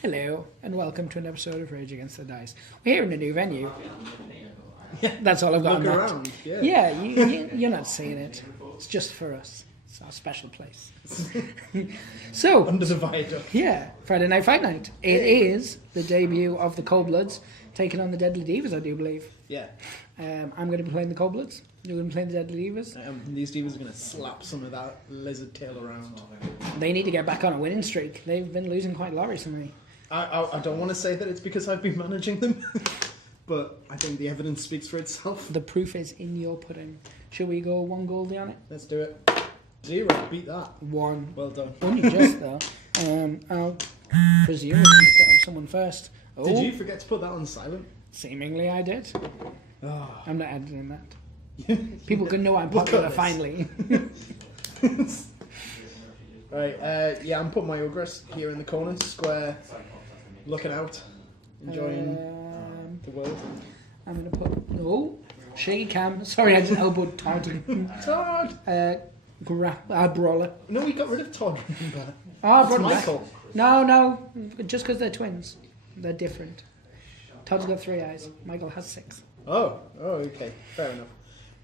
Hello, and welcome to an episode of Rage Against the Dice. We're here in a new venue. Yeah, that's all I've got on that. Around, you're not seeing it. It's just for us. It's our special place. So, under the viaduct. Yeah, Friday Night Fight Night. It is the debut of the Cold Bloods, taking on the Deadly Divas, I do believe. Yeah. I'm going to be playing the Cold Bloods. You're going to be playing the Deadly Divas. These divas are going to slap some of that lizard tail around. They need to get back on a winning streak. They've been losing quite a lot recently. I don't want to say that it's because I've been managing them, but I think the evidence speaks for itself. The proof is in your pudding. Shall we go one goldie on it? Let's do it. 0, beat that. 1. Well done. Only just though. I'll presumably set up someone first. Oh, did you forget to put that on silent? Seemingly I did. Oh. I'm not editing that. People can know I'm popular finally. Right, yeah, I'm putting my ogress here in the corner, square, looking out, enjoying the world. I'm going to put... Oh, shaky cam. Sorry, I just elbowed Todd. Todd! Brawler. No, we got rid of Todd. Oh, Michael. No, just because they're twins. They're different. Todd's got 3 eyes. Michael has 6. Oh, okay, fair enough.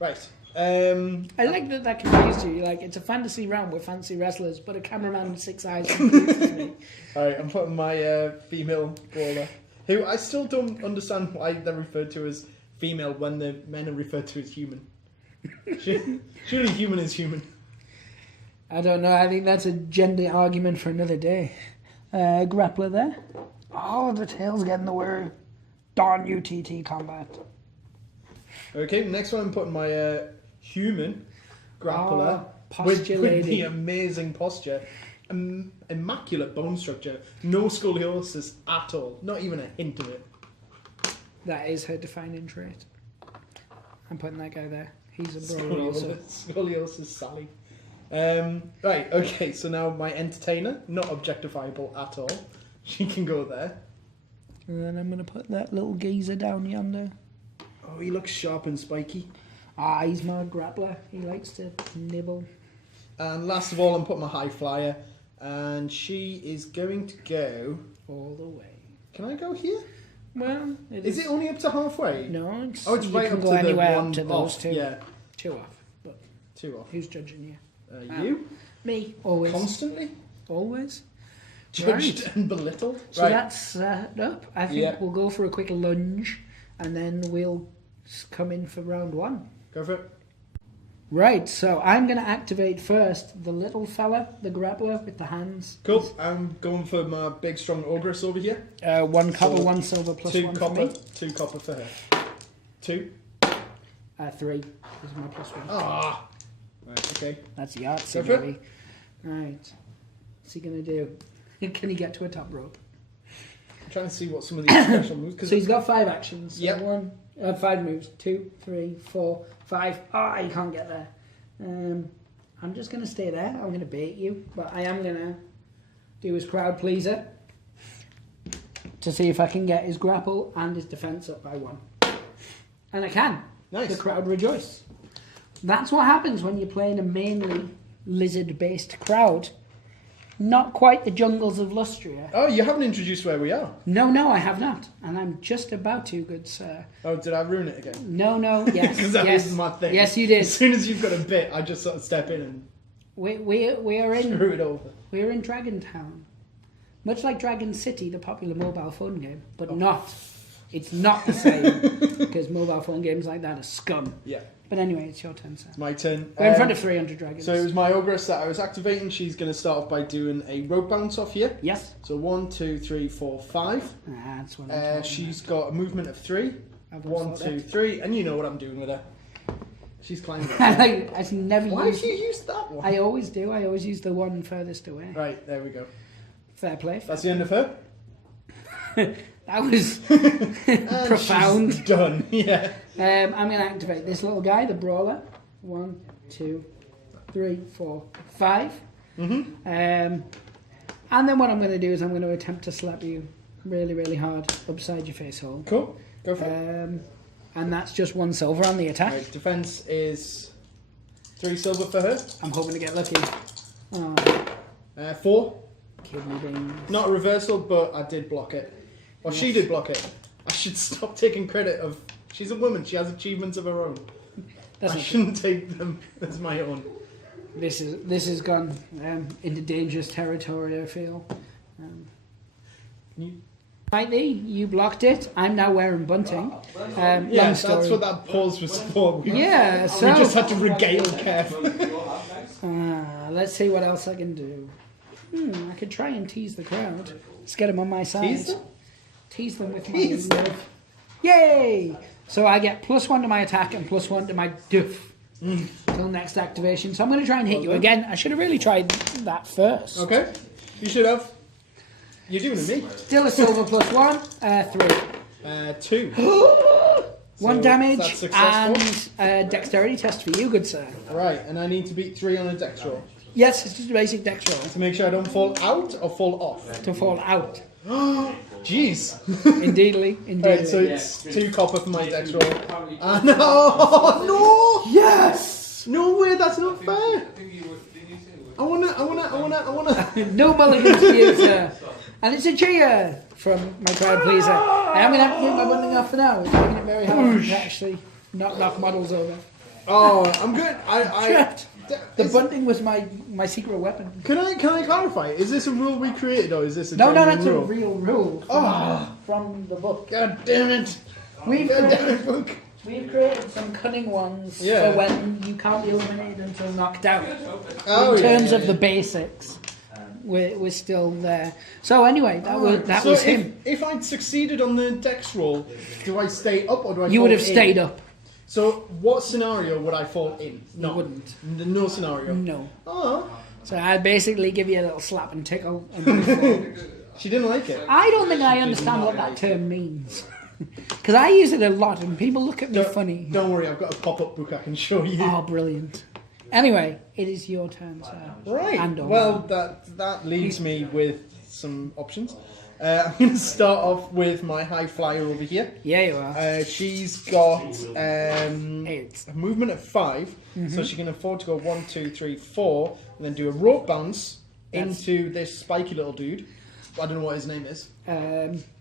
Right. I like that confused you. Like, it's a fantasy round with fancy wrestlers, but a cameraman with 6 eyes confuses me. Alright, I'm putting my female brawler, who I still don't understand why they're referred to as female when the men are referred to as human. Surely human is human. I don't know. I think that's a gender argument for another day. Grappler there. Oh, the tail's getting the word. Darn you, TTCombat. Okay, next one I'm putting my human grappler with the amazing posture, immaculate bone structure, no scoliosis at all, not even a hint of it. That is her defining trait. I'm putting that guy there. He's a brawler also. Scoliosis Sally. Right, okay, so now my entertainer, not objectifiable at all. She can go there. And then I'm going to put that little geezer down yonder. Oh, he looks sharp and spiky. Ah, he's my grappler. He likes to nibble. And last of all, I'm putting my high flyer. And she is going to go... all the way. Can I go here? Well, is it only up to halfway? No, it's right you can up go to anywhere the up to those off. 2. Yeah. 2 off. But 2 off. Who's judging you? You? Me, always. Constantly? Always. Judged right. and belittled? So right. that's set up. I think we'll go for a quick lunge and then we'll come in for round 1. Go for it. Right, so I'm going to activate first the little fella, the grappler with the hands. Cool. I'm going for my big strong ogress over here. 1 copper, 1 silver, plus 2 1 copper, for me. 2 copper for her. 2. 3 is my plus 1. Ah. Right, okay. That's Yahtzee, baby. Right. What's he going to do? Can he get to a top rope? I'm trying to see what some of these special moves... So he's got 5 actions. So yep. 5 moves. 2, 3, 4, 5. Ah, he can't get there. I'm just going to stay there. I'm going to bait you. But I am going to do his crowd pleaser to see if I can get his grapple and his defense up by 1. And I can. Nice. The crowd rejoice. That's what happens when you're playing a mainly lizard-based crowd. Not quite the jungles of Lustria. Oh, you haven't introduced where we are. No, I have not. And I'm just about to, good sir. Oh, did I ruin it again? No, yes. Because that yes. was my thing. Yes, you did. As soon as you've got a bit, I just sort of step in and We are in... screw it over. We're in Dragon Town. Much like Dragon City, the popular mobile phone game. But not. It's not the same. Because mobile phone games like that are scum. Yeah. But anyway, it's your turn, sir. It's my turn. We're in front of 300 dragons. So it was my ogress that I was activating. She's going to start off by doing a rope bounce off here. Yes. So 1, 2, 3, 4, 5. That's what I'm talking She's got a movement of 3. 1, 2, 3. And you know what I'm doing with her. She's climbing. Why have you used that one? I always do. I always use the one furthest away. Right, there we go. Fair play. That's the end of her. That was profound. She's done, yeah. I'm going to activate this little guy, the brawler. 1, 2, 3, 4, 5. Mm-hmm. And then what I'm going to do is I'm going to attempt to slap you really, really hard upside your face hole. Cool. Go for it. And that's just 1 silver on the attack. Right, defense is 3 silver for her. I'm hoping to get lucky. Oh, 4. kidney beans. Not a reversal, but I did block it. Or she did block it. I should stop taking credit of... She's a woman. She has achievements of her own. I shouldn't take them as my own. This has gone into dangerous territory, I feel. Mighty, you blocked it. I'm now wearing bunting. Yeah, that's what that pause was for. Yeah, so... We just had to regale Kev. Let's see what else I can do. I could try and tease the crowd. Let's get them on my side. Tease them? Tease them with my love. Yay! So I get +1 to my attack and +1 to my doof. Till next activation. So I'm going to try and hit you again. I should have really tried that first. Okay. You should have. You're doing it me. Still a silver +1. 3. 2. 1 damage that's successful. and a dexterity test for you, good sir. Right, and I need to beat 3 on a dex roll. Yes, it's just a basic dex roll. To make sure I don't fall out or fall off. To fall out. Jeez. Indeedly. Right, so it's 2 copper for my dex roll. No! Yes! No way, that's not fair. I wanna. No mulligans for you, sir. And it's a cheer from my crowd pleaser. I am going to have to take my bunting off for now. It's making it very hard to actually knock models over. Oh, I'm good. The bunting was my secret weapon. Can I clarify? Is this a rule we created, or is this a No, genuine that's rule? a real rule from the book. God damn it! We've created some cunning ones for when you can't be eliminated until knocked out. In terms of the basics, we're still there. So anyway, that was him. If I'd succeeded on the dex roll, do I stay up or do I? You would have stayed up. So what scenario would I fall in? No, You wouldn't. No scenario. No. Oh. So I'd basically give you a little slap and tickle. And She didn't like it. I don't think I understand what that term means. Because I use it a lot and people look at me funny. Don't worry, I've got a pop-up book I can show you. Oh, brilliant. Anyway, it is your turn, sir. Right. And well, that leaves me with some options. I'm going to start off with my high flyer over here. Yeah, you are. She's got a 8. movement of 5, so she can afford to go 1, 2, 3, 4, and then do a rope bounce into this spiky little dude. I don't know what his name is.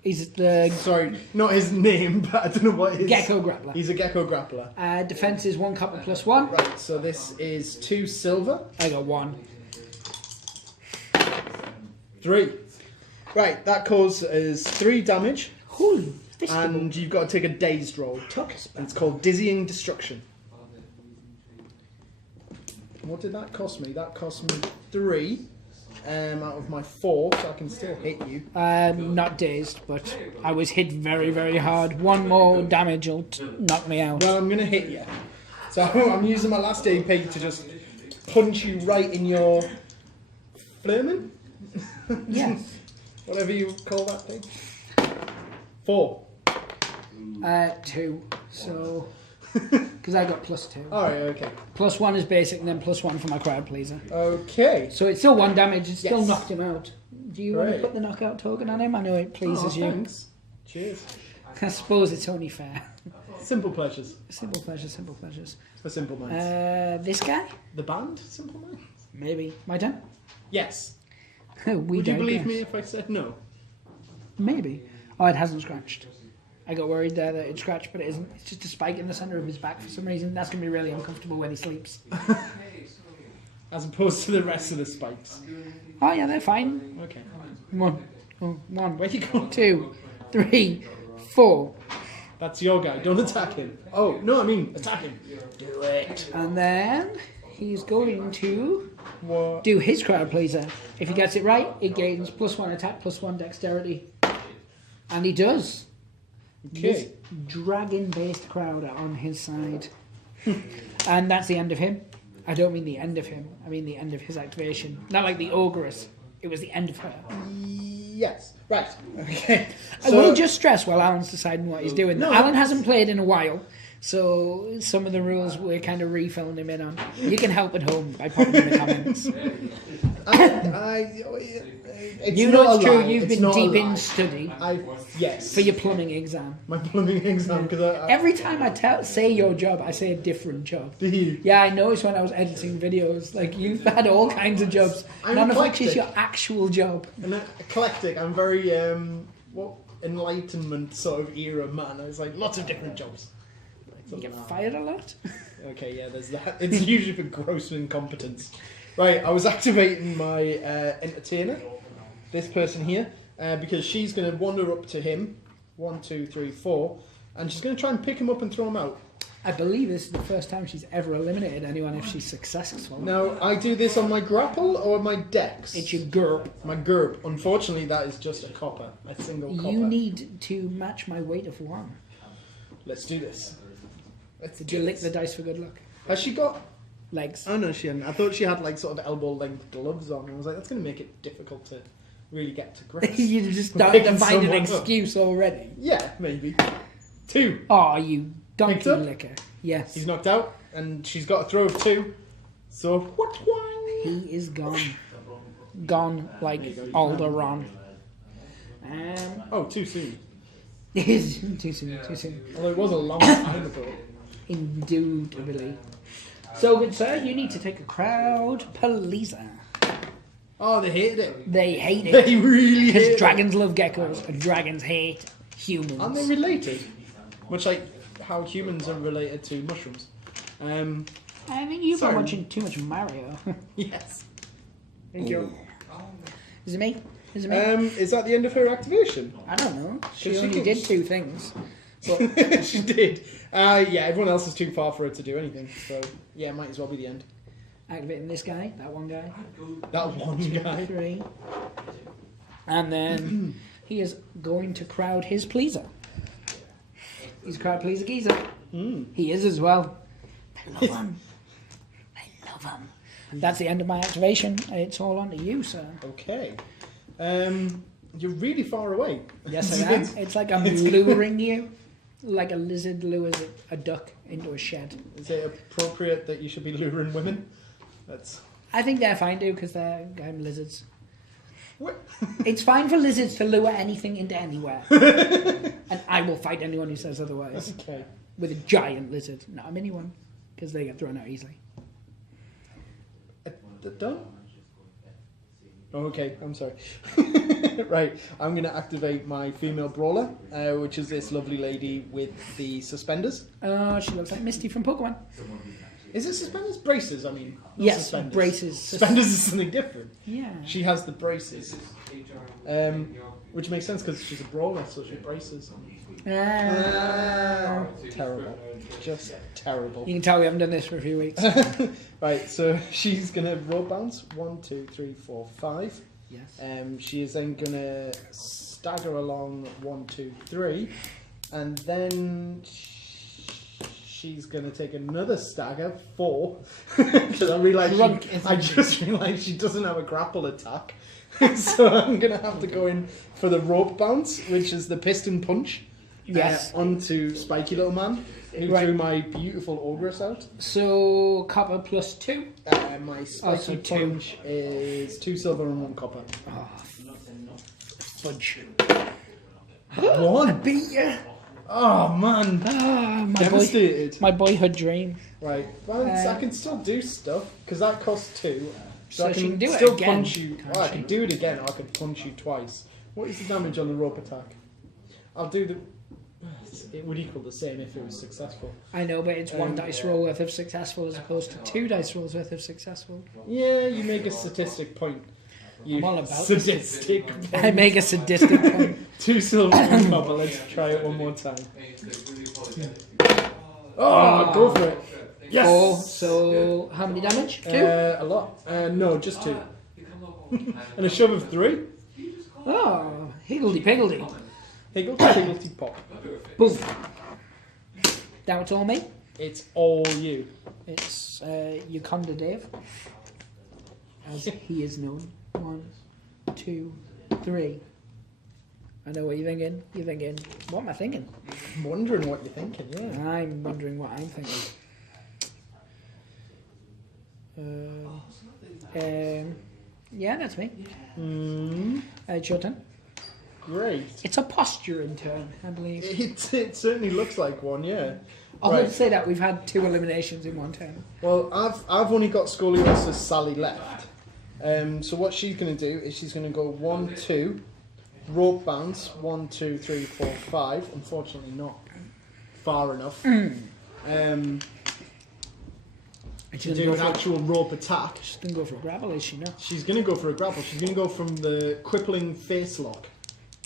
He's the... Sorry, not his name, but I don't know what his... Gecko grappler. He's a gecko grappler. Defense is 1 copper +1. Right, so this is 2 silver. I got 1. 3. Right, that causes 3 damage. Holy. And you've got to take a dazed roll. And it's called Dizzying Destruction. What did that cost me? That cost me 3 out of my 4, so I can still hit you. Not dazed, but I was hit very, very hard. 1 more damage will knock me out. Well, I'm going to hit you. So I'm using my last AP to just punch you right in your flamen? Yes. Whatever you call that thing. 4. 2. So... Because I got +2. Alright, okay. +1 is basic and then +1 for my crowd pleaser. Okay. So it's still 1 damage, it's still Yes. knocked him out. Do you want to put the knockout token on him? I know it pleases you. Thanks. Cheers. I suppose it's only fair. Simple pleasures. Simple pleasures, simple pleasures. For simple minds. This guy? The band? Simple minds? Maybe. My turn? Yes. Would you believe me if I said no? Maybe. Oh, it hasn't scratched. I got worried there that it scratched, but it isn't. It's just a spike in the centre of his back for some reason. That's going to be really uncomfortable when he sleeps. As opposed to the rest of the spikes. Oh, yeah, they're fine. Okay. 1, 1, Where you going? 2, 3, 4. That's your guy. Don't attack him. Oh, no, I mean, attack him. Do it. And then he's going to What? do his crowd pleaser. If he gets it right, it gains +1 attack, +1 dexterity. And he does. Okay. This dragon-based crowd are on his side. And that's the end of him. I don't mean the end of him. I mean the end of his activation. Not like the ogress. It was the end of her. Yes. Right. Okay. I will just stress while Alan's deciding what he's doing. No, Alan hasn't played in a while, so some of the rules we're kind of refilling him in on. You can help at home by popping in the comments. It's You know not it's a true. lie. You've It's been not a deep lie. in study Yes. for your plumbing exam. My plumbing exam, because Every time I say your job, I say a different job. Do you? Yeah, I noticed when I was editing videos. Like, you've had all kinds of jobs. I'm None of which eclectic. is your actual job. I'm eclectic. I'm very Enlightenment sort of era man. I was like lots of different jobs. You get fired a lot. Okay, yeah, there's that. It's usually for gross incompetence. Right, I was activating my entertainer, this person here, because she's going to wander up to him, 1, 2, 3, 4, and she's going to try and pick him up and throw him out. I believe this is the first time she's ever eliminated anyone if she's successful. Now, I do this on my grapple or my dex? It's your GURP. My GURP. Unfortunately, that is just a copper, a single copper. You need to match my weight of 1. Let's do this. Did you lick the dice for good luck? Has she got... Legs. Oh no, she hadn't. I thought she had like sort of elbow length gloves on. I was like, that's going to make it difficult to really get to grips. You're just starting to Picking find an someone up. excuse already. Yeah, maybe. 2. Oh, you donkey Picked up? licker. Yes. He's knocked out, and she's got a throw of 2. So what? He is gone. Gone like Alderaan. Oh, too soon. Too soon, too soon. Although it was a long time ago. Indubitably. So, good sir, you need to take a crowd pleaser. Oh, they hated it. They hate They it. really Because hate it. dragons love geckos and dragons hate humans. Aren't they related? Much like how humans are related to mushrooms. I think you've been Sorry. watching too much Mario. Yes. Thank you. Is it me? Is it me? Is that the end of her activation? I don't know. She she only can- did 2 things. But She did. Yeah, everyone else is too far for her to do anything. So, yeah, might as well be the end. activating this guy, that one guy. That one guy. 3. And then he is going to crowd his pleaser. He's a crowd pleaser geezer. He is as well. I love him. I love him. That's the end of my activation. It's all on to you, sir. Okay. You're really far away. Yes, I am. It's like I'm luring you, like a lizard lures a duck into a shed. Is it appropriate that you should be luring women? That's... I think they're fine too, because they're lizards. What? It's fine for lizards to lure anything into anywhere. And I will fight anyone who says otherwise. Okay. With a giant lizard, not a mini one, because they get thrown out easily. Done? Oh, okay, I'm sorry. Right, I'm going to activate my female brawler, which is this lovely lady with the suspenders. Oh, she looks like Misty from Pokemon. Is it suspenders? Braces, I mean. Not Yes, suspenders. braces. Suspenders is something different. Yeah. She has the braces. Which makes sense because she's a brawler, so she braces. Terrible. Just terrible. You can tell we haven't done this for a few weeks. Right, so she's going to roll bounce. 1, 2, 3, 4, 5. Yes. She is then going to stagger along 1, 2, 3. And then she's going to take another stagger, 4. Because I just realised she doesn't have a grapple attack. So I'm going to have to go in for the rope bounce, which is the piston punch. Yes. Onto Spiky Little Man, who Right. threw my beautiful Ogress out. So, copper plus 2. My Spiky Also 2. punch is 2 silver and 1 copper. Oh, fudge. 1? Beat you. Oh man, Ah, devastated. my boyhood dream. Right, well, I can still do stuff because that costs 2. So she can do it still again, punch you. can't Well, I she? can do it again, or I can punch you twice. What is the damage on the rope attack? I'll do the. It would equal the same if it was successful. I know, but it's 1 dice roll worth of successful as opposed to 2 dice rolls worth of successful. Yeah, you make a statistic point. You I'm all about sadistic. I make a sadistic point. 2 silver and copper. Let's try it one more time. Oh, go for it. Yes. 4, so how many damage? 2? A lot. No, just 2. And a shove of 3. Oh, higgledy-piggledy. Higgledy pop. Boom. Now it's all me. It's all you. It's Uconda Dave, as he is known. 1, 2, 3. I know what you're thinking. You're thinking, what am I thinking? I'm wondering what you're thinking, yeah. I'm wondering what I'm thinking. Yeah, that's me. Mm. It's your turn. Great. It's a posturing turn, I believe. It certainly looks like one, yeah. I'll Right. say that we've had 2 eliminations in one turn. Well, I've only got Scoliosis Sally left. So what she's going to do is she's going to go 1, 2, rope bounce, 1, 2, 3, 4, 5. Unfortunately, not far enough. To do an actual rope attack. She's going to go for a grapple, is she not? She's going to go for a grapple. She's going to go from the crippling face lock,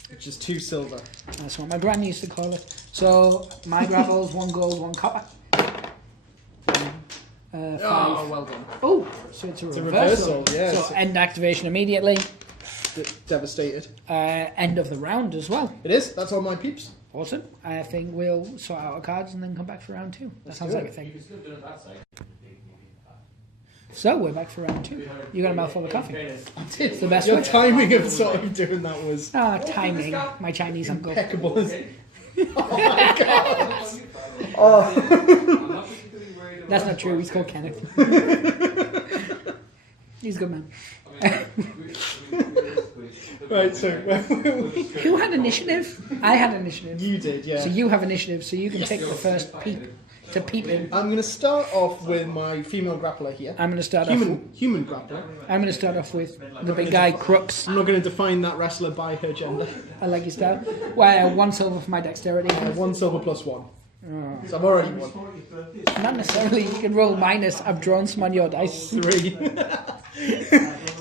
which is 2 silver. That's what my gran used to call it. So my grapples, 1 gold, 1 copper. 5. Oh, well done. Oh, so it's a reversal. Yeah. So end activation immediately. Devastated. End of the round as well. It is. That's all my peeps. Awesome. I think we'll sort out our cards and then come back for round 2. That sounds like a thing. So we're back for round 2. You got a mouthful of coffee. It's the best Your way. timing of sort of doing that was Timing. My Chinese uncle. impeccable. Oh my god. Oh. That's not true. He's called Kenneth. He's a good man. Right, so Who had initiative? I had initiative. you did, yeah. So you have initiative, so you can take the first peep in. I'm going to start off with my female grappler here. I'm going to start Human grappler. I'm going to start off with the big guy, Crux. I'm not going to define that wrestler by her gender. I like your style. Well, 1 silver for my dexterity. 1 silver plus 1. So I've already won. Not necessarily. You can roll minus. I've drawn some on your dice. 3.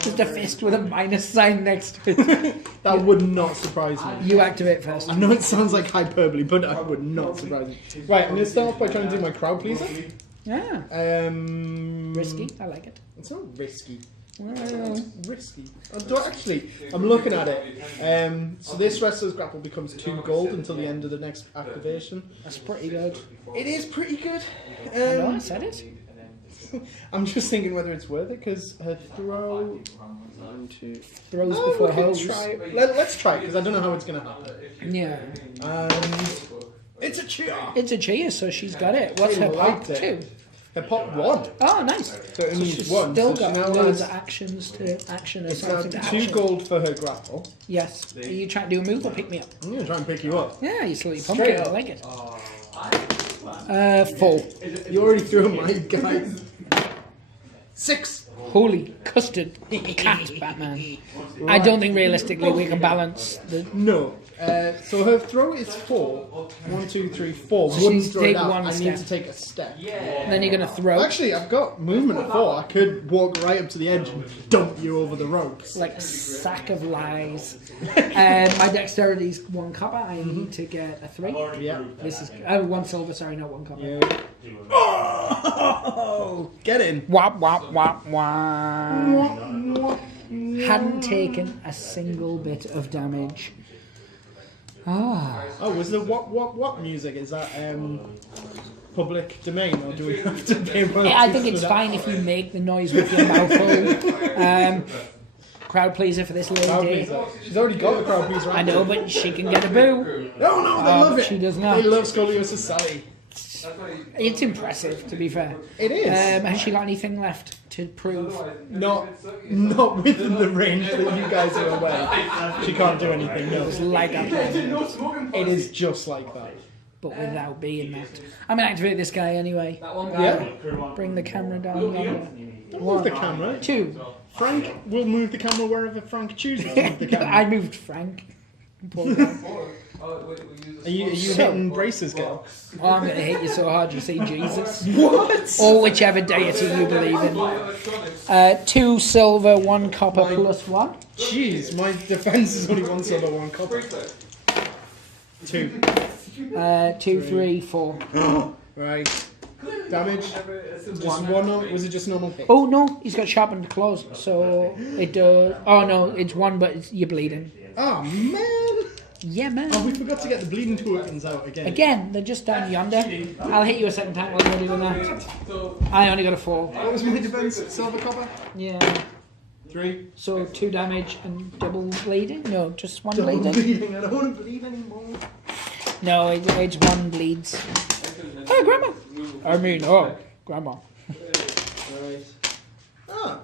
Just a fist with a minus sign next to it. That would not surprise me. You activate first. I know it sounds like hyperbole, but that would not surprise me. Right, I'm going to start off by trying to do my crowd pleaser. Yeah. Risky. I like it. It's not risky. Well, Risky. I'm looking at it. So this wrestler's grapple becomes 2 gold until the end of the next activation. that's pretty good. It is pretty good. I know, I said it. I'm just thinking whether it's worth it because her throw. 1, 2. Throws before we can hose. try it. Let's try it because I don't know how it's going to happen. Yeah. It's a cheer. It's a cheer, so she's got it. What's her pop? 2. Her pop 1. Oh, nice. So it means she's 1. still So she got now loads has- of actions to action or It's now something to 2 action. gold for her grapple. Yes. Are you trying to do a move or pick me up? I'm going to try and pick you up. Yeah, you slowly pump Straight it. I up. like it. 4. You already threw my guy. 6. Holy custard cat, Batman. I don't think realistically we can balance the. No. So her throw is 4. 1, 2, 3, 4. So Wouldn't she's throw it take out. one I step. need to take a step. And then you're going to throw Actually, I've got movement at 4. I could walk right up to the edge and dump you over the ropes. like a sack of lies. My dexterity's 1 copper. I need to get a 3. Yeah. This is 1 silver. Sorry, not 1 copper. Yeah. Oh, get in. Wop wop wop wop. Hadn't taken a single bit of damage. Ah. Oh, was the what music? Is that public domain, or do we have to pay royalties? I think it's for that? fine if you make the noise with your mouth full. Crowd pleaser for this Crowd lady. pleaser. She's already got the crowd pleaser. I know, but she can get a boo. No, they love it. She does not. They love Scoliosis Sally. It's impressive, to be fair. It is. Has she got anything left to prove? Not within the range that you guys are aware. She can't do anything. No, It's like that, it is just like that. but without being that. I'm going to activate this guy anyway. Yeah. Bring the camera down longer. Don't move the camera. 2. Frank will move the camera wherever Frank chooses to move the camera. I moved Frank. Poor guy. Are you hitting braces, girl? Oh, I'm going to hit you so hard you say Jesus. What? Or whichever deity you believe in. 2 silver, 1 copper plus 1. Jeez, my defense is only 1 silver, 1 copper. 2. 2, 3, 4. Right. Damage. Just one. Was it just normal hit? Oh no, he's got sharpened claws, so it does. Oh no, it's 1, but you're bleeding. Oh man! Yeah, man. Oh, we forgot to get the bleeding tokens out again. Again, they're just down yonder. I'll hit you a second time while you're doing that. I only got a 4. What was my defense? Silver copper? Yeah. 3. So 2 damage and double bleeding? No, just 1 Double bleeding. bleeding. I don't want to bleed anymore. No, it's 1 bleeds. Oh, Grandma! Grandma. Right. Ah.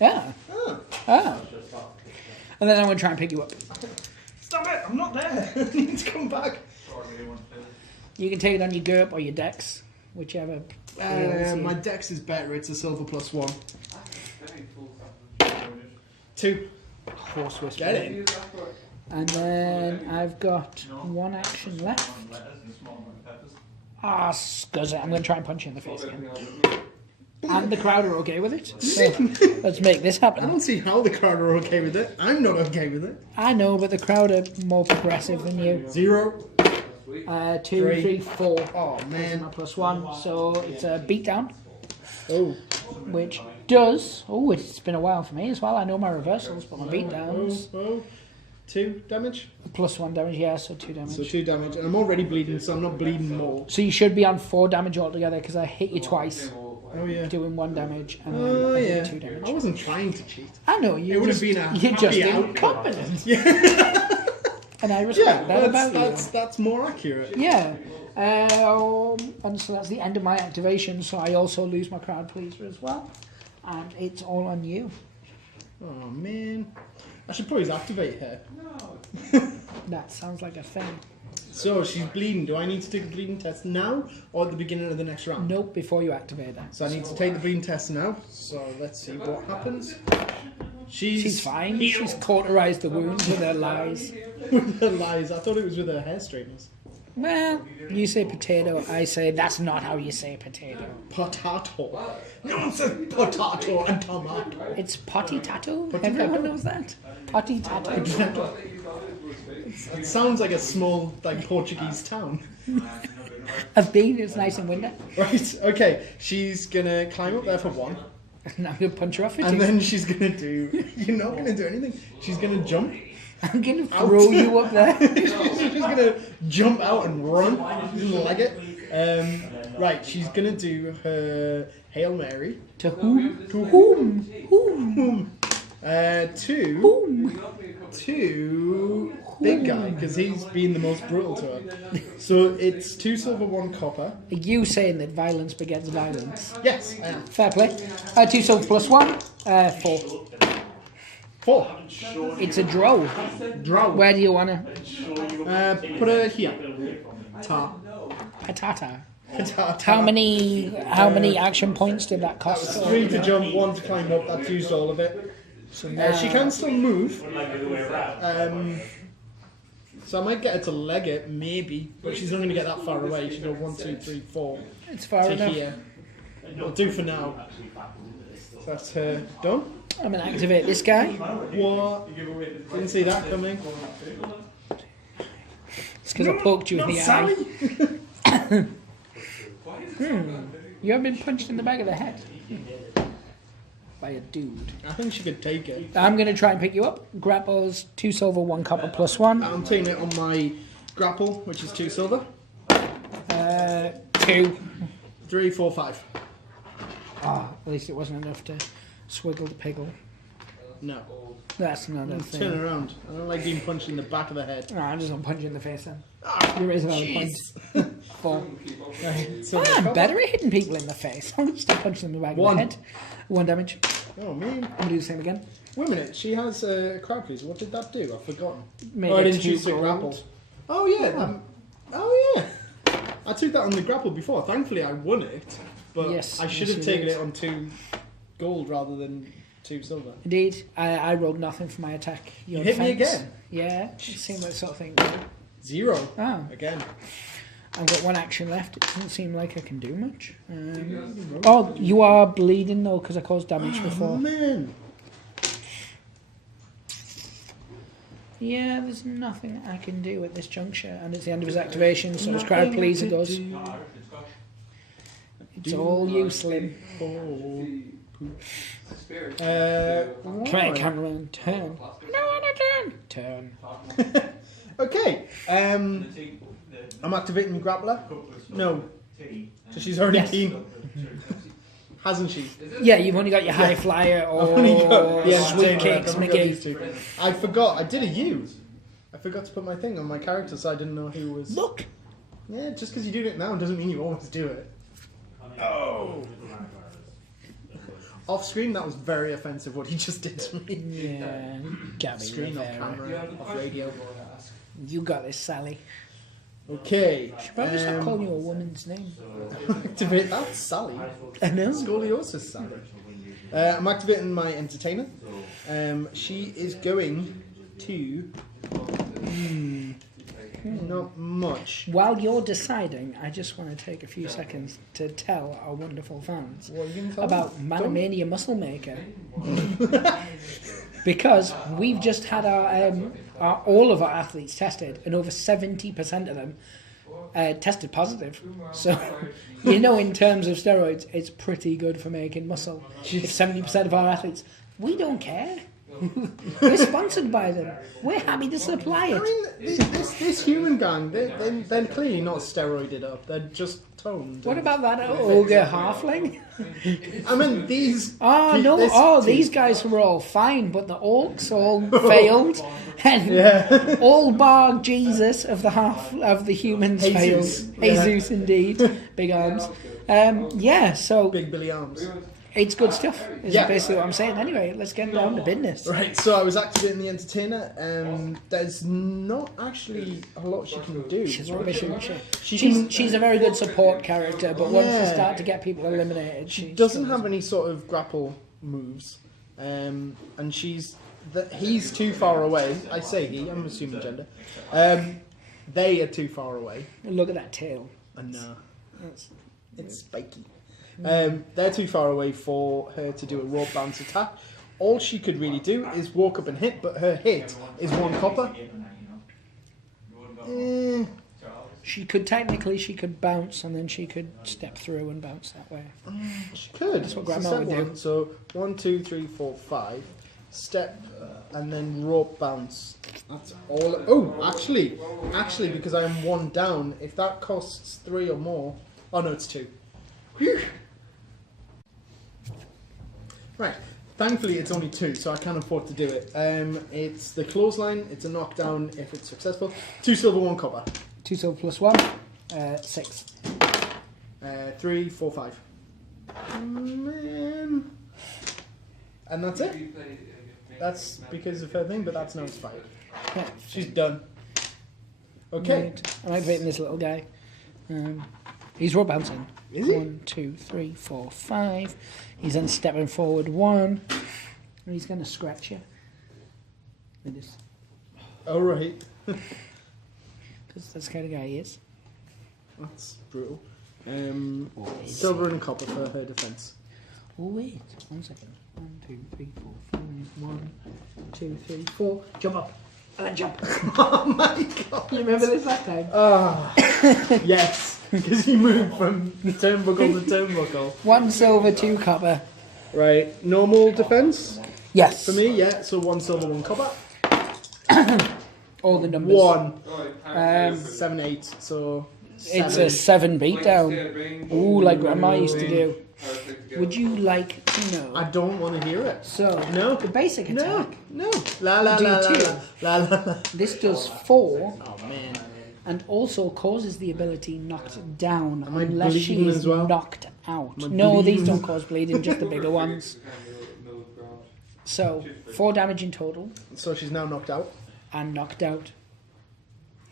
Yeah. Ah. Ah. And then I'm going to try and pick you up. Stop it! I'm not there. I need to come back. You can take it on your GURP or your Dex, whichever. My Dex is better. It's a silver +1. 2. Horse Whisper. Get it. And then I've got one action left. Ah, scuzz it. I'm going to try and punch you in the face again. And the crowd are okay with it. So let's make this I happen. don't see how the crowd are okay with it. I'm not okay with it. I know, but the crowd are more progressive than you. 0. 2, 3, 4. Oh man. My +1. So it's a beatdown. Oh. Which does. Oh, it's been a while for me as well. I know my reversals, but my beatdowns. 2 damage. +1 damage, yeah, so 2 damage. So 2 damage, and I'm already bleeding, so I'm not bleeding more. So you should be on 4 damage altogether because I hit you twice. Oh yeah. Doing 1 damage and then Oh I did yeah. 2 damage. I wasn't trying to cheat. I know you. It would just, have been a you're just happy outcome. incompetent, Yeah. and I respect that about you. That's more accurate. Yeah. And so that's the end of my activation. So I also lose my crowd pleaser as well, and it's all on you. Oh man. I should probably activate her. That sounds like a thing. So she's bleeding. Do I need to take the bleeding test now or at the beginning of the next round? Nope, before you activate that. So I need to take the bleeding test now. So let's see what happens. She's fine. She's cauterized the wounds with her lies. With her lies. I thought it was with her hair straighteners. Well, you say potato, I say that's not how you say potato. Potato. No one says potato and tomato. It's potty tato. Potty Everyone tato. knows that. Potty tato. It sounds like a small, like, Portuguese town. I've been. It's nice and windy. Right, okay. She's gonna climb up there for 1. And I'm gonna punch her off for 2. And then she's gonna do... You're not gonna do anything. She's gonna jump. I'm gonna throw you up there. She's gonna jump out and run. She's gonna leg it. Right, she's gonna do her Hail Mary. To whom? To whom? Whom? To big guy, because he's been the most brutal to her. So it's 2 silver, 1 copper. Are you saying that violence begets violence? Yes, I am. Fair play. 2 silver +1. 4. 4. It's a draw. Draw. Where do you wanna? Put her here. Ta. Patata. Ta. How many action points did that That was cost? 3 to jump, 1 to climb up. That's used all of it. So now, She can still move. So I might get her to leg it, maybe, but she's not going to get that far away. She'll go 1, 2, 3, 4 it's far to enough. here. It'll do for now. So that's her done. I'm gonna activate this guy. What? Didn't see that coming. It's because I poked you in the eye. You have been punched in the back of the head by a dude. I think she could take it. I'm gonna try and pick you up. Grapples 2 silver, 1 copper +1. I'm taking it on my grapple, which is 2 silver. 2. 3, 4, 5. Ah, at least it wasn't enough to swiggle the piggle. No. That's not a Turn thing. around. I don't like being punched in the back of the head. No, I'm just gonna punch you in the face then. Ah, You raise another jeez. point. 4. So I'm better at hitting people in the face. I'm just punching them in the back of 1. the head. 1 damage. Oh, man. I'm gonna do the same again. Wait a minute. She has a crowd pleaser. What did that do? I've forgotten. Made Oh, I it didn't 2 choose to gold. grapple. Oh, yeah. Oh, yeah. I took that on the grapple before. Thankfully, I won it. But Yes, I should yes, have you taken did. it on 2 gold rather than 2 silver. Indeed, I rolled nothing for my attack. You hit me defense. again? Yeah, it seemed that sort of thing. 0. Oh, Again. I've got 1 action left. It doesn't seem like I can do much. Oh, you are bleeding though because I caused damage Oh, before. man. Yeah, there's nothing I can do at this juncture, and it's the end of his activation, so his crowd pleaser goes. It's all you, Slim. Oh. Come here, cameraman. Turn. No, not turn. Turn. Okay. I'm activating the grappler. No. So she's already Yes. keen. Hasn't she? Yeah, you've only got your high flyer I've only got the sweet entertainer. cakes, I've only got McGee. these 2. I forgot. I did a U. I forgot to put my thing on my character, so I didn't know who was. Look. Yeah, just because you do it now doesn't mean you always do it. Oh. Off screen, that was very offensive what he just did to me. Yeah, Gabby Screen, off Rivera. camera, off radio. You got this, Sally. Okay. Should probably stop calling you a woman's name. Activate that, Sally. I know. Scoliosis, Sally. I'm activating my entertainer. She is going to. Not much. While you're deciding, I just want to take a few seconds to tell our wonderful fans What are you going to tell about them? Manamania Muscle Maker. Because we've just had our all of our athletes tested, and over 70% of them tested positive. So, you know, in terms of steroids, it's pretty good for making muscle. If 70% of our athletes, we don't care. We're sponsored by them. We're happy to supply it. I mean, this human gang, they're clearly not steroided up. They're just toned. What about that ogre halfling? I mean, these... These guys were all fine, but the orcs all failed. And all bar Jesus of the humans Jesus. failed. Jesus, indeed. Big arms. So... Big Billy arms. It's good stuff, is basically what I'm saying. Anyway, let's get down to business. Right, so I was activating the entertainer. There's not actually a lot she can do. She's rubbish, isn't she? She's a very good support character, but once you start to get people eliminated... She doesn't have any sort of grapple moves. And he's too far away. I say he, I'm assuming gender. They are too far away. Look at that tail. I know. It's spiky. They're too far away for her to do a rope bounce attack. All she could really do is walk up and hit, but her hit is 1 copper. She could bounce, and then she could step through and bounce that way. She could. That's what Grandma would do. So 1, 2, 3, 4, 5. Step and then rope bounce. That's all. Oh, actually, because I am 1 down. If that costs 3 or more, oh no, it's 2. Whew. Right. Thankfully, it's only 2, so I can afford to do it. It's the clothesline. It's a knockdown if it's successful. 2 silver, 1 copper. 2 silver plus 1, 6. 3, 4, 5. Man. And that's it. That's because of her thing, but that's now expired. Yeah. She's done. Okay. Right. I'm activating this little guy. He's rope bouncing. Is he? 1, 2, 3, 4, 5. He's then stepping forward 1. And he's going to scratch you. With this. Oh, right. Because that's the kind of guy he is. That's brutal. Silver and copper for her defense. Oh, wait. 1 second. 1, 2, 3, 4, 5. 1, 2, 3, 4. Jump up. And then jump. Oh my god. You remember this last time? Yes. Because he moved from turnbuckle to turnbuckle. 1 silver, 2 copper. Right. Normal defense? Yes. For me, yeah. So 1 silver, 1 copper. All the numbers. 1. 7, 8. So 7. It's a 7 beatdown. Ooh, like Grandma used to do. Would you like to know? I don't want to hear it. So, No. the basic attack. No. La la Do la la, 2. la la la. This does 4. Oh man. And also causes the ability knocked down Am I unless she bleeding is as well? knocked out. Am I No, bleeding? these don't cause bleeding, just the bigger ones. So, 4 damage in total So she's now knocked out. and knocked out.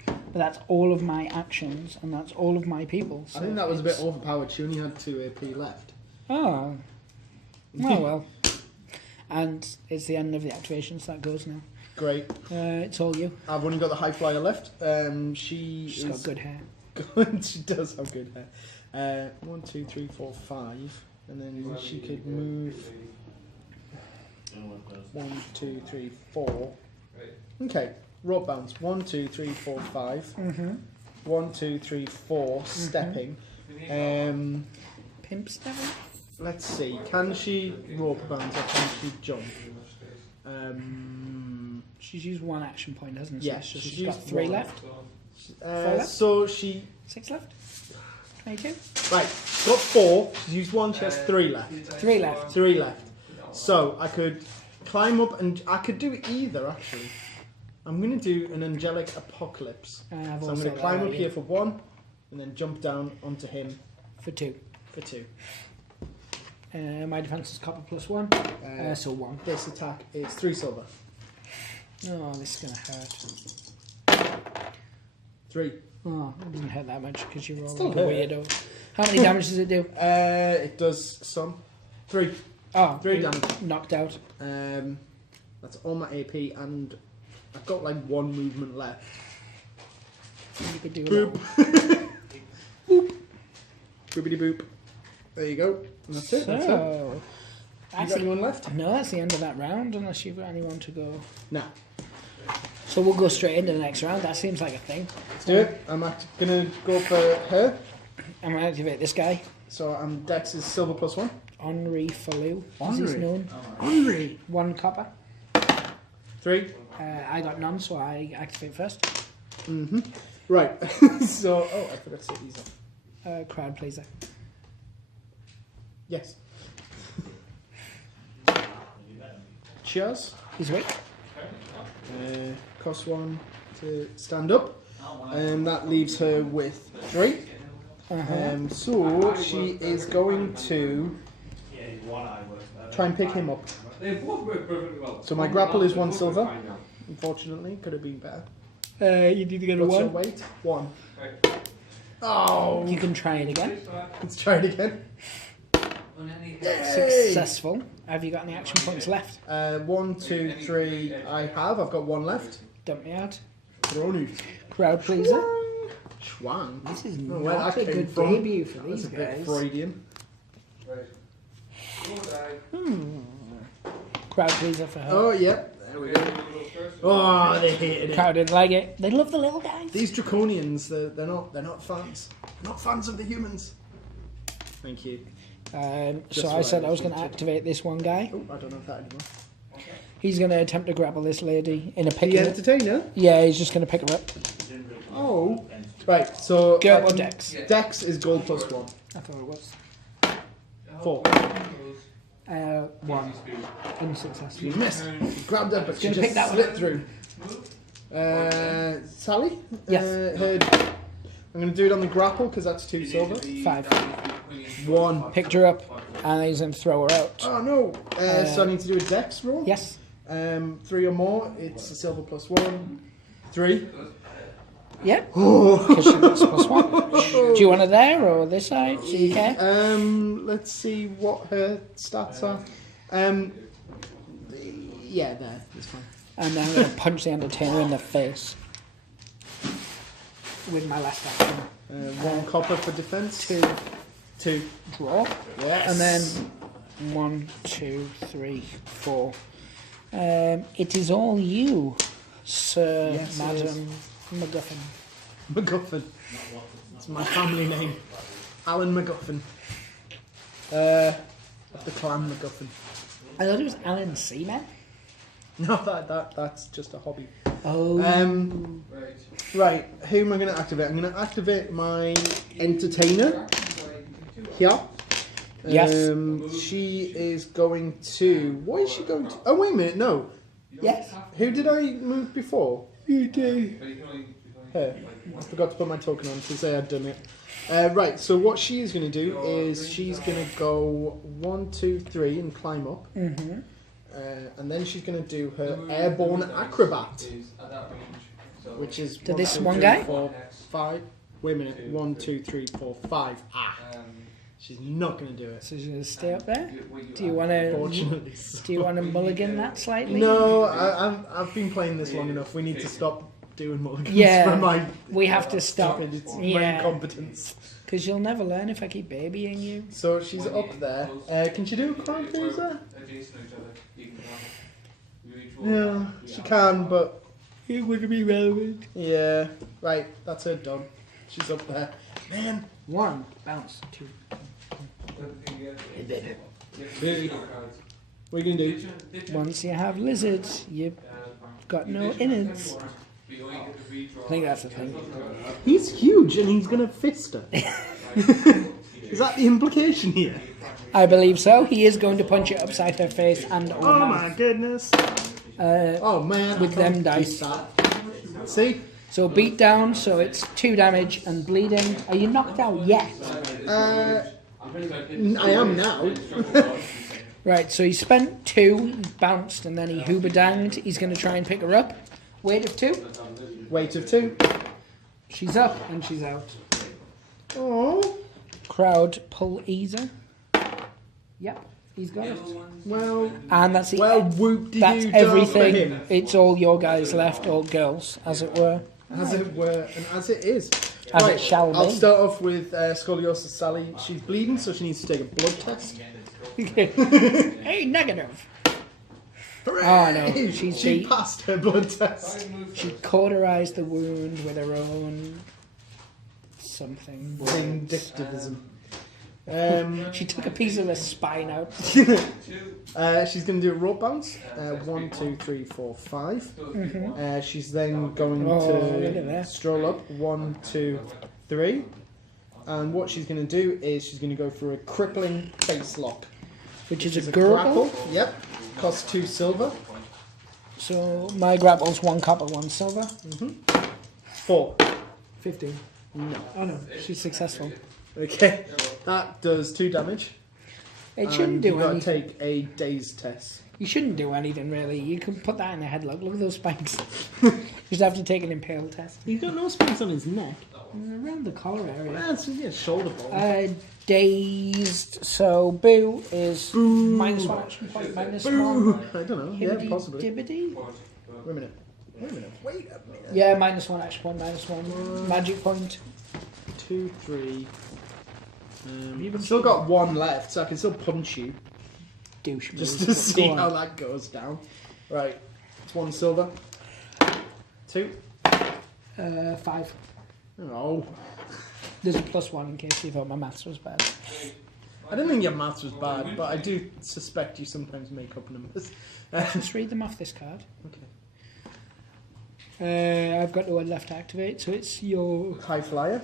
But that's all of my actions and that's all of my people. So I think that was a bit it's- overpowered. She only had 2 AP left. Oh. Well. And it's the end of the activation, so that goes now. Great. It's all you. I've only got the high flyer left. She's got good hair. She does have good hair. 1, 2, 3, 4, 5, and then she could move. 1, 2, 3, 4. Okay. Rope bounce. 1, 2, 3, 4, 5. 1, 2, 3, 4. Stepping. Pimp stepping? Let's see. Can she rope bounce or can she jump? She's used 1 action point, hasn't she? Yeah, So she's she's got used 3 1. left. 4 left? So she 6 left? 22? right. Got 4. She's used 1. She has 3 left. 3 left. 3 left. So I could climb up and I could do either actually. I'm going to do an angelic apocalypse. So I'm going to climb up here for 1 and then jump down onto him for 2. for 2. My defense is copper +1, so 1. This attack is 3 silver. Oh, this is going to hurt. 3. Oh, it doesn't hurt that much because you're all Still like a hurt. weirdo. How many damage does it do? It does some. 3. Oh, 3 damage. Knocked out. That's all my AP, and I've got like 1 movement left. You could do Boop. Boop. Boopity boop. There you go. And that's it. That's it. So, You got anyone left? no, that's the end of that round, unless you've got anyone to go. Nah. So we'll go straight into the next round. That seems like a thing. Let's do it. I'm gonna go for her. I'm going to activate this guy. So I'm Dex is silver +1. Henri Falou, as he's known. Henri. 1 copper. 3. I got none, so I activate first. Mm-hmm. Right. So, I forgot to set these up. Crowd pleaser. Yes. Cheers. He's weak. Cost 1 to stand up. And that leaves her with 3. So she is going to try and pick him up. So my grapple is 1 silver. Unfortunately, could have been better. You need to get a What's your 1. weight? 1. Oh! You can try it again. Let's try it again. Successful. Have you got any action points left? 1, 2, 3. I have. I've got 1 left. Dump me out. Thronu. Crowd pleaser. Schwang. This is Oh, where not that a came good from. debut for That's these a bit guys. Freudian. Crowd pleaser for her. Oh, yeah. There we go. Oh, they hated it. Crowd didn't like it. They love the little guys. These draconians, they're not fans. Not fans of the humans. Thank you. Just So I what said I I was going to wanted. activate this one guy. Oh, I don't have that anymore. He's going to attempt to grapple this lady in a pick. The entertainer? Yeah, he's just going to pick her up. Oh. Right, so... Go or Dex? Dex is gold +1. I thought it was. 4. 1. Unsuccessful. You missed. You grabbed her, but she Gonna just pick that one slipped up. through. Sally? Yes. I'm going to do it on the grapple, because that's 2 silver. 5. 1. Picked her up, and he's going to throw her out. Oh, no. So I need to do a Dex roll? Yes. 3 or more, it's a silver +1. 3. Yep. Because she gets +1. Do you want her there or this side? Do you care? Let's see what her stats are. Yeah, there. That's fine. And then I'm going to punch the entertainer in the face with my last action. 1 copper for defense. 2. Draw. Yes. And then 1, 2, 3, 4. It is all you, Sir, Yes, it Madam MacGuffin. MacGuffin. It's my family name. Alan MacGuffin. Of the clan MacGuffin. I thought it was Alan Seaman. No, that's just a hobby. Oh. Right, who am I going to activate? I'm going to activate my entertainer. Here. Yes. She is going to... What is she going to... Oh, wait a minute, no. Yes. Who did I move before? You did. Her. I forgot to put my token on to say I'd done it. Right, so what she is going to do is she's going to go 1, 2, 3 and climb up. Mm-hmm. And then she's going to do her airborne acrobat. Which is... To this one guy? 4, 5. Wait a minute. 1, 2, 3, 4, 5. Ah. She's not going to do it. So she's going to stay up there? Do you want to... Fortunately. Do you want to mulligan that slightly? No, I've been playing this long enough. We need to stop doing mulligans Yeah, for my we have to stop. stupid, my Yeah. incompetence. Because you'll never learn if I keep babying you. So she's up there. Can she do a crowd pleaser? Yeah, she can, but It wouldn't be relevant. yeah. Right, that's her done. She's up there. Man, 1. Bounce. 2. what are you gonna do? Once you have lizards, you've got no innards. I think that's the thing. He's huge and he's gonna fist her. Is that the implication here? I believe so. He is going to punch it upside her face and or Oh mouth. my goodness. Oh man. with I can't them dice. beat that. See? So beat down, so it's 2 damage and bleeding. Are you knocked out yet? I am now. Right, so he spent 2, he bounced, and then he hoover-danged. He's going to try and pick her up. Weight of 2. Weight of 2. She's up and she's out. Oh. Crowd pull easer. Yep, he's got it. Well. And that's it. Well, whoop did That's you everything. For him. It's all your guys left, all girls, as it were. As it were, and as it is. As right, it shall be. I'll start off with scoliosis Sally. She's bleeding, so she needs to take a blood test. Hey, negative. Hooray! Oh no, she passed her blood test. She cauterized the wound with her own something. Vindictivism. She took a piece of her spine out. She's going to do a rope bounce. 1, 2, 3, 4, 5. Mm-hmm. She's then going look at to that. stroll up. 1, 2, 3. And what she's going to do is she's going to go for a crippling face lock. Which is a grapple. Yep. Costs 2 silver. So my grapple's 1 copper, 1 silver. 4. 15. No. Oh no, she's successful. Okay. That does 2 damage. It shouldn't do You've got to anything. take a dazed test. You shouldn't do anything really. You can put that in a headlock. Look at those spikes. You just have to take an impale test. He's got no spikes on his neck. Around the collar area. That's shoulder ball. Dazed. So Boo is -1 action point, -1. I don't know. Yeah, Hibbity possibly. dibbity. Wait a minute. Wait a minute. Yeah, -1 action point, -1 magic point. 2, 3. You've still got 1 left, so I can still punch you. Douche Just move. to see Go on. how that goes down. Right. It's 1 silver. 2. 5. Oh. There's a +1 in case you thought my maths was bad. I don't think your maths was bad, but I do suspect you sometimes make up numbers. Just read them off this card. Okay. I've got the one left to activate, so it's your... High flyer.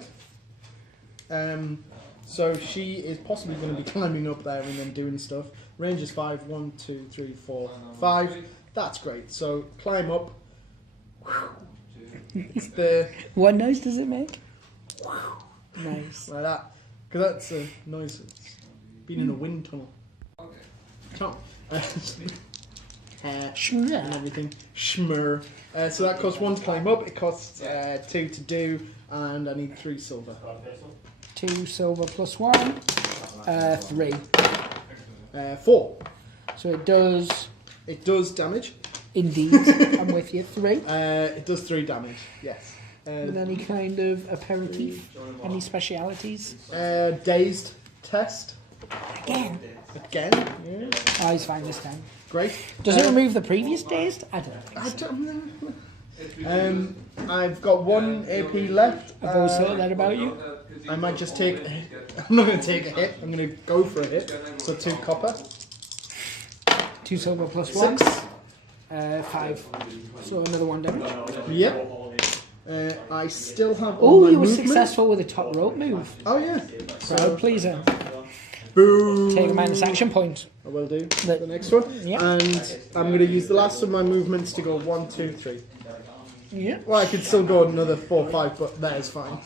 So she is possibly going to be climbing up there and then doing stuff. Range is 5. 1, 2, 3, 4, 5. That's great. So climb up. It's the What noise does it make? Nice. like that, because that's a noise. It's been in a wind tunnel. Chomp. And everything. Schmur. So that costs 1 to climb up. It costs 2 to do, and I need 3 silver. 2 silver +1. 3. 4. So it does... It does damage. Indeed. I'm with you. 3. It does 3 damage. Yes. With any kind of aperitif? Any specialities? Dazed test. Again. Again. Yeah. Oh, he's fine this time. Great. Does it remove the previous dazed? I don't think I so. don't know. I've got 1 AP left. I've always thought that about you. I might just take a hit. I'm not going to take a hit. I'm going to go for a hit. So 2 copper. 2 silver +1. 6. 5. So another 1 damage. Yep. I still have all Oh, my you were movement. successful with a top rope move. Oh yeah. Crowd pleaser. Boom. Take a -action point. I will do The- the next one. Yep. And I'm going to use the last of my movements to go 1, 2, 3. Yeah. Well, I could still go another 4, 5, but that is fine.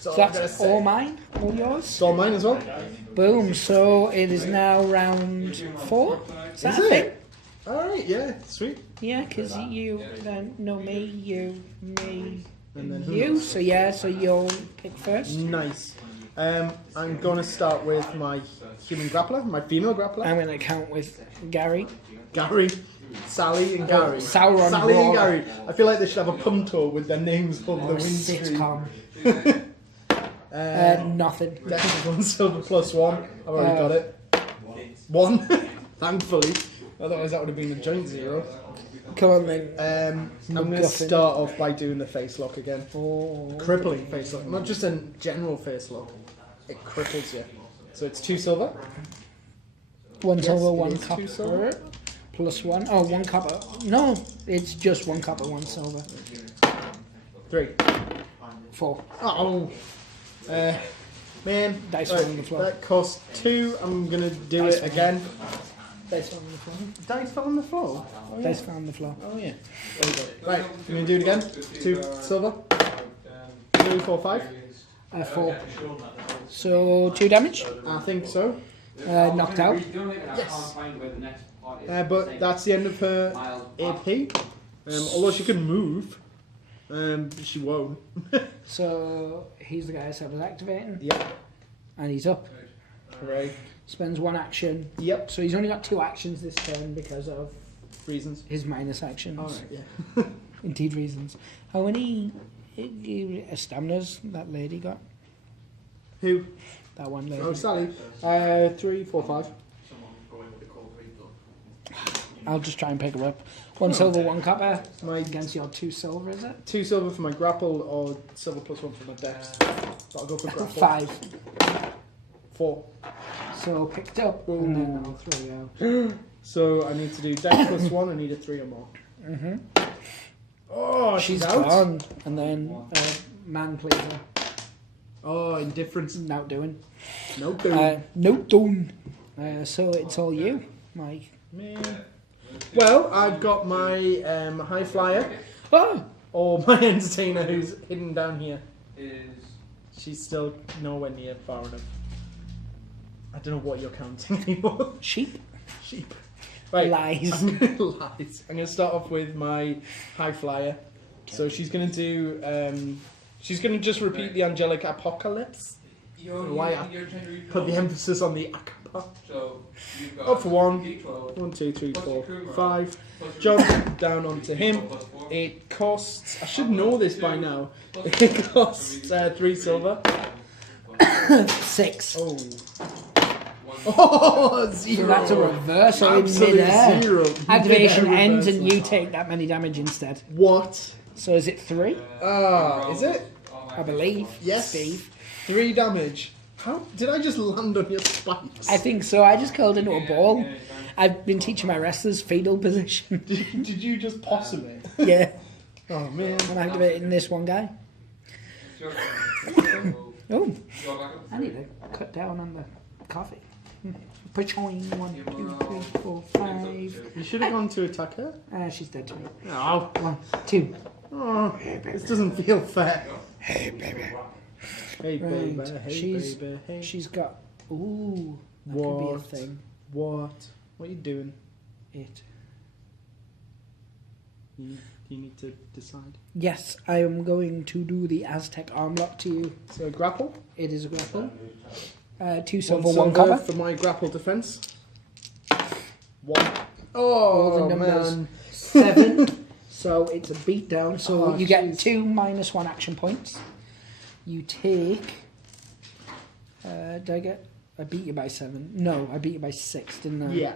So So I'm gonna that's say all mine? All yours? it's all mine as well. Boom. So it is now round 4. Is that Is a it? thing? Alright, yeah, sweet. Yeah, because you then know me, you, me, And then who you. knows? So yeah, so you'll pick first. Nice. I'm going to start with my human grappler, my female grappler. I'm going to count with Gary. Gary, Sally and Gary. Sauron Sally and Brawler. Gary. I feel like they should have a pun tour with their names above the Or windscreen. sitcom. Nothing. Definitely 1 silver +1. I've already got it. 1, thankfully. Otherwise that would have been a giant 0. Come on then. I'm going to MacGuffin. start off by doing the face lock again. Oh. Crippling face lock. Not just a general face lock. It cripples you. So it's 2 silver. 1 silver, it 1 is 2 copper. silver. +1. Oh, 1 copper. No, it's just 1 copper, 1 silver. 3. 4. Oh. Man. Dice Right, fell on the floor. that costs 2. I'm going to do Dice it fell. again. Dice fell on the floor. Dice fell on the floor. Oh, yeah. Dice fell on the floor. Oh yeah. There you go. Right, I'm going to do it again. 2 silver. 3, 4, 5. 4. So 2 damage. I think so. Knocked out. Yes. But that's the end of her AP. Although she can move, she won't. So he's the guy I said was activating. Yep. And he's up. Right. Spends 1 action. Yep. So he's only got 2 actions this turn because of Reasons. his minus actions. Alright, yeah. Indeed reasons. How many staminas that lady got? Who? That one lady. Oh, Sally. 3, 4, 5. I'll just try and pick her up. 1 silver, 1 copper. My Against your 2 silver, is it? 2 silver for my grapple or silver plus 1 for my dex. But I'll go for grapple. 5. 4. So picked up, and then I'll throw you out. So I need to do dex plus 1. I need a 3 or more. Oh, She's out. gone. And then man pleaser. Oh, indifference. Not doing. No good. No done. So it's all you, Mike. Man. Well, I've got my high flyer Oh! or my entertainer who's hidden down here. She's still nowhere near far enough. I don't know what you're counting anymore. Sheep? Sheep. Right. Lies. Lies. I'm going to start off with my high flyer. So she's going to do... she's going to just repeat the angelic apocalypse. Why I put the emphasis on the akapa. Up for 1. 1, 2, 3, 4, 5. Jump down onto him. It costs... I should know this by now. It costs 3 silver. 6. Oh. Oh, 0. So that's a reversal in Absolute mid-air. 0. Activation Mid-air ends and reversal. you take that many damage instead. What? So is it 3? Is it? I believe. Yes. Steve. 3 damage. How did I just land on your spikes? I think so. I just curled into a ball. I've been teaching my wrestlers fetal position. Did you just possum it? Yeah. Oh man. I'm activating this one guy. Oh. I need to cut down on the coffee. Pachoing. 1, 2, 3, 4, 5. You should have gone to attack her. She's dead to me. Oh. 1, 2. Oh, this doesn't feel fair. Hey, baby. Hey baby, Right. hey baby, hey. She's got. Ooh. That What? could be a thing. What? What are you doing? It. You need to decide. Yes, I am going to do the Aztec arm lock to you. So grapple. It is a grapple. 2 silver, 1 silver copper. for my grapple defense. 1. All Oh the numbers. man. 7. So it's a beat down. So Oh, you get jeez. 2 minus 1 action points. You take. Did I get? I beat you by 7. No, I beat you by 6, didn't I? Yeah.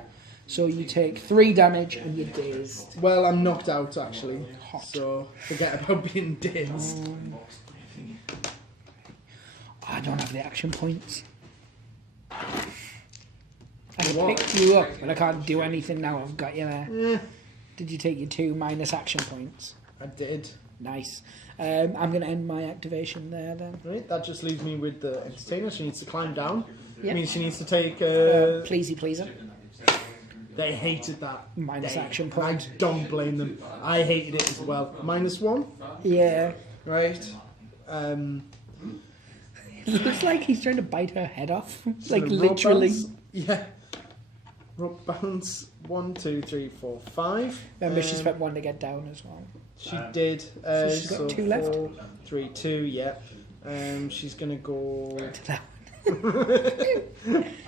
So you take 3 damage and you're dazed. Well, I'm knocked out actually. Hot. So forget about being dazed. I don't have the action points. I What? picked you up, but I can't do anything now. I've got you there. Eh, Did you take your 2 minus action points? I did. Nice. I'm going to end my activation there then. Right, that just leaves me with the entertainer. She needs to climb down. Yep. Means she needs to take. Pleasey pleaser. They hated that. Minus They- action I point. don't blame them. I hated it as well. -1. Yeah. Right. It looks like he's trying to bite her head off. So Like rope literally. bounce. Yeah. Rope bounce. 1, 2, 3, 4, 5. Remember, she spent 1 to get down as well. She did. So she's got 2 left? 4, 3, 2. Yeah. She's gonna go To that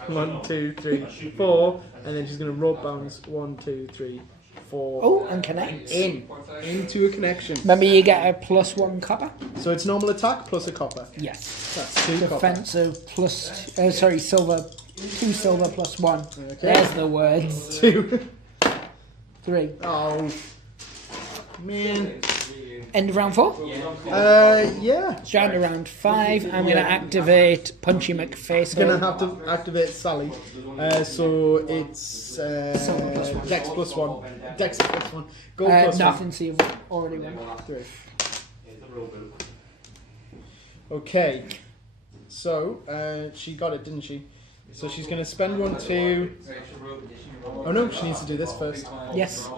1, 2, 3, 4, and then she's gonna rope bounce 1, 2, 3, 4. Oh, and connect. Into a connection. Remember, you get a +1 copper. So it's normal attack plus a copper. Yes. That's 2 copper. Defensive plus. Silver. 2 silver plus 1. Okay. There's the words. 2. 3. Oh man. End of round 4. Yeah. Round to round 5. I'm going to activate Punchy McFace. Gonna have to activate Sally. So it's Dex plus 1. Dex plus 1. Gold plus 1. Nothing, so you've already won. 3. Okay. So she got it, didn't she? So she's gonna spend 1 to. Oh no, she needs to do this first. Yes.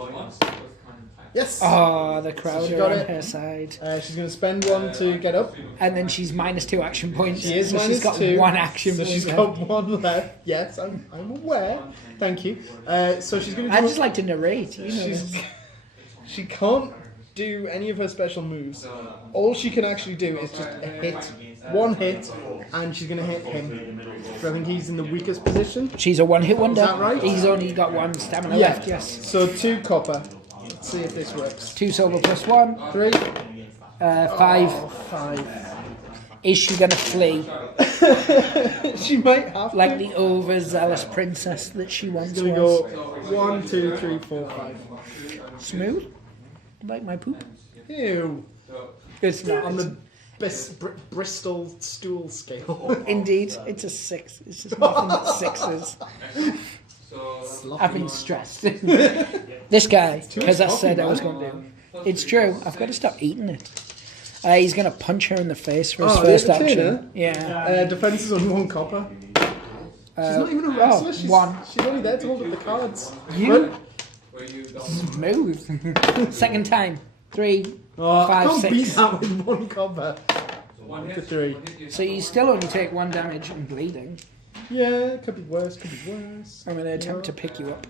Yes. Oh, the crowd She are got on it. her side. She's going to spend one to get up. And then she's -2 action points. She is so minus she's got 2. 1 action So point she's left. got 1 left. Yes, I'm aware. Thank you. So she's going to. I just like to narrate. You know this. She can't do any of her special moves. All she can actually do is just a hit, 1 hit, and she's going to hit him. So I think he's in the weakest position. She's a 1-hit wonder. Is that right? He's only got 1 stamina left. Yes. So 2 copper. Let's see if this works. 2 silver plus 1. 3. 5. Oh, 5. Is she gonna flee She might have to. like the overzealous princess that she once She's going to was? go 1, 2, 3, 4, 5. Smooth, like my poop. Ew. It's not. On the Bristol stool scale. Indeed, it's a 6. It's just nothing but 6s. I've been stressed. This guy, because I said I was going to do. It's true. I've got to stop eating it. He's going to punch her in the face for his first action. Yeah. Defense is on 1 copper. She's not even a wrestler. She's 1. She's only there to hold up the cards. You smooth. Second time. 3, I 5, can't 6. beat that with 1 copper. 1 to 3. So you still only take 1 damage and bleeding. Yeah, could be worse. Could be worse. I'm going to attempt to pick you up.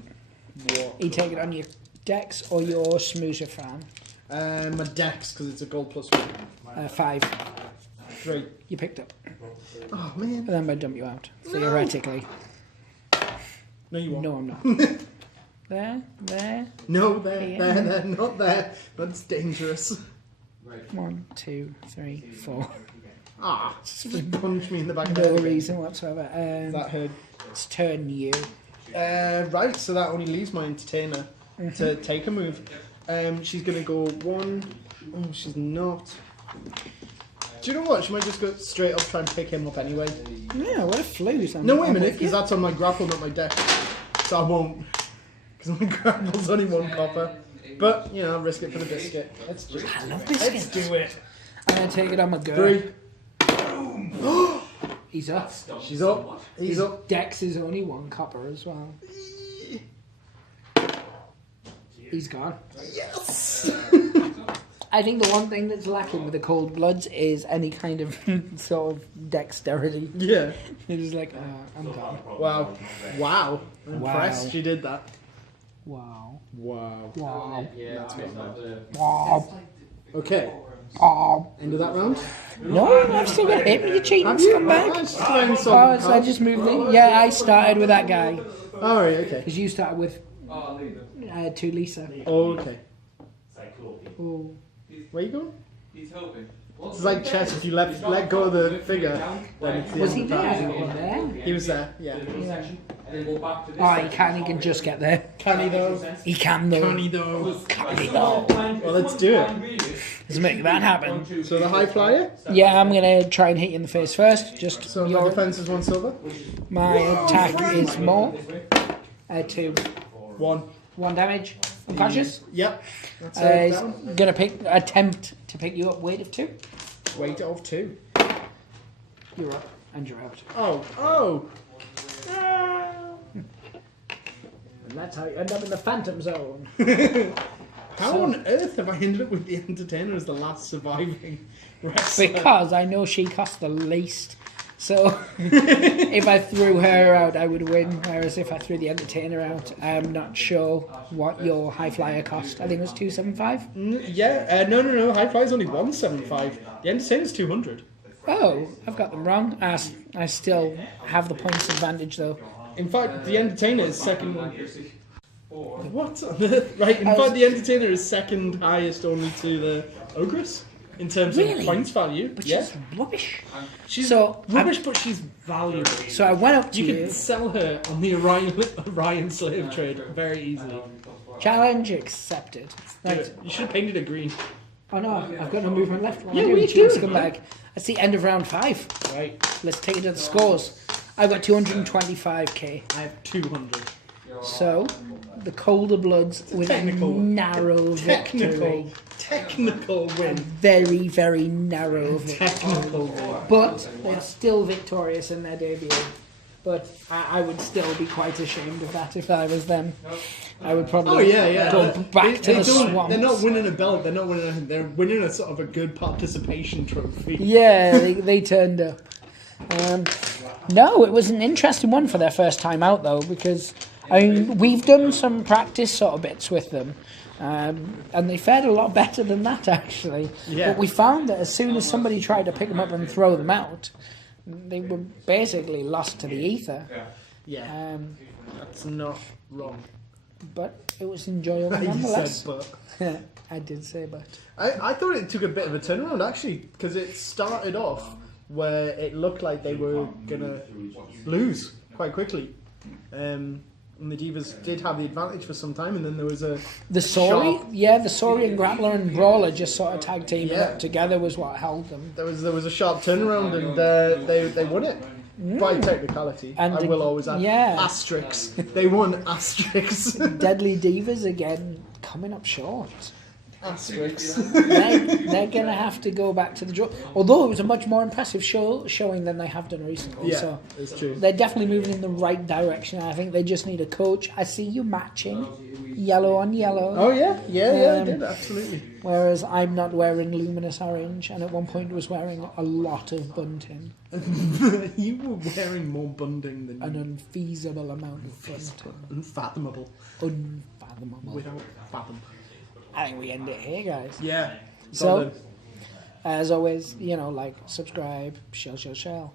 What? You take it on your dex or your smoozer fan. My dex, because it's a gold plus 1. 5. 3. You picked up. Oh man. And then I'm going to dump you out. Theoretically. No, you won't. No, I'm not. There. No, there, Yeah. there, not there. That's dangerous. 1, 2, 3, 4. Just punch me in the back of the No head. reason whatsoever. That hurt. It's turn you. Right, so that only leaves my entertainer to take a move. She's going to go 1. Oh, she's not. Do you know what? She might just go straight up, try and pick him up anyway. Yeah, what a flute. No, wait a minute, because that's on my grapple, not my deck. So I won't. Because my grapple's only 1 copper. But, you know, I'll risk it for the biscuit. Let's I love biscuits. do it. I'm going to take it on my go. 3. He's up. She's up. He's His up. dex is only 1 copper as well. He's gone. Yes! I think the one thing that's lacking with the Cold Bloods is any kind of sort of dexterity. Yeah. It is like, I'm gone. Wow. Wow. I'm Wow. impressed she did that. Wow. Wow. Wow. That's good. Wow. Okay. Wow. End of that round? No, I've still got hit. You cheating scumbag. So I just moved it. Yeah, I started with that guy. Alright, okay. Because you started with to Lisa. Oh, okay. Oh. Where you going? He's helping. It's like chess, if you let go of the figure, then it's the Was end he of the there? turn. Was he there? He was there, yeah. Oh, he can. He can just get there. Can he though? He can though. Can he though? Can he though? Well, let's do it. Let's make that happen. So the high flyer? Yeah, I'm gonna try and hit you in the face first. Just So my your, defense is 1 silver? my attack is more. 2. 1. 1 damage. Unconscious. Yep. That's He's down. gonna attempt to pick you up. Weight of 2. Weight of 2. You're up and you're out. Oh. And that's how you end up in the Phantom Zone. How on earth have I ended up with the entertainer as the last surviving wrestler? Because I know she cost the least. So if I threw her out, I would win. Whereas if I threw the entertainer out, I'm not sure what your high flyer cost. I think it was 275. No. High flyer's only 175. The entertainer's 200. Oh, I've got them wrong. I still have the points advantage though. In fact, the entertainer is second. What? Right. In fact, the entertainer is second highest only to the ogress in terms Really? of points value. But Yeah. she's rubbish. She's So, rubbish, but she's valuable. So I went up to You you. can sell her on the Orion slave trade very easily. Challenge accepted. Do Right. it. You should have painted it green. Oh no, I've got no movement left. Yeah, what are you doing, Scumbag. That's the end of round 5. Right. Let's take it to the scores. I've got 225k. I have 200. So, the Colder Bloods with technical- a narrow victory. Technical win. Very, very narrow victory. Technical win. But they're still victorious in their debut. But I would still be quite ashamed of that if I was them. I would probably go back to the swamps. They're not winning a belt. They're not winning anything. They're winning a sort of a good participation trophy. Yeah, they turned up. No, it was an interesting one for their first time out, though, because we've done some practice sort of bits with them. And they fared a lot better than that, actually. Yeah. But we found that as soon as somebody tried to pick them up and throw them out, they were basically lost to the ether. Yeah, that's not wrong. But it was enjoyable You nonetheless. said but. I did say but. I thought it took a bit of a turnaround, actually, because it started off where it looked like they were going to lose quite quickly. And the Divas did have the advantage for some time, and then there was the Sauri and Grappler and Brawler just sort of tag teaming up together was what held them. There was a sharp turnaround, and they won it by technicality. And I will always add asterisks. They won asterisks. Deadly Divas again coming up short. Asterisks. They're going to have to go back to the draw. Although it was a much more impressive showing than they have done recently. Yeah, so it's true. They're definitely moving in the right direction. I think they just need a coach. I see you matching yellow on yellow. Oh, yeah. I did, absolutely. Whereas I'm not wearing luminous orange, and at one point was wearing a lot of bunting. You were wearing more bunting than an unfeasible amount of bunting. Unfathomable. Without fathom. I think we end it here, guys. Yeah. So, as always, like, subscribe, shell.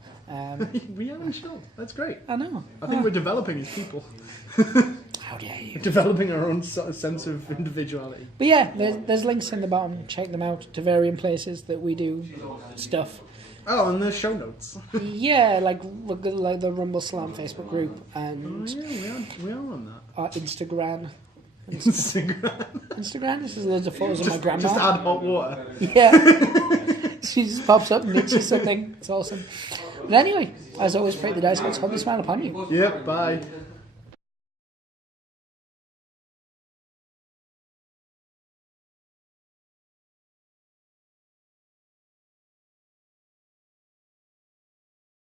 We have a show. That's great. I know. I think we're developing as people. How dare you? We're developing our own sort of sense of individuality. But yeah, there's links in the bottom. Check them out to varying places that we do stuff. Oh, and the show notes. Yeah, like the Rumbleslam Facebook group and we are on that. our Instagram. Instagram. This is loads of photos of my grandma. Just add hot water. Yeah. She just pops up and knits something. It's awesome. But anyway, as always, pray the dice gods hope they smile upon you. Yep, bye.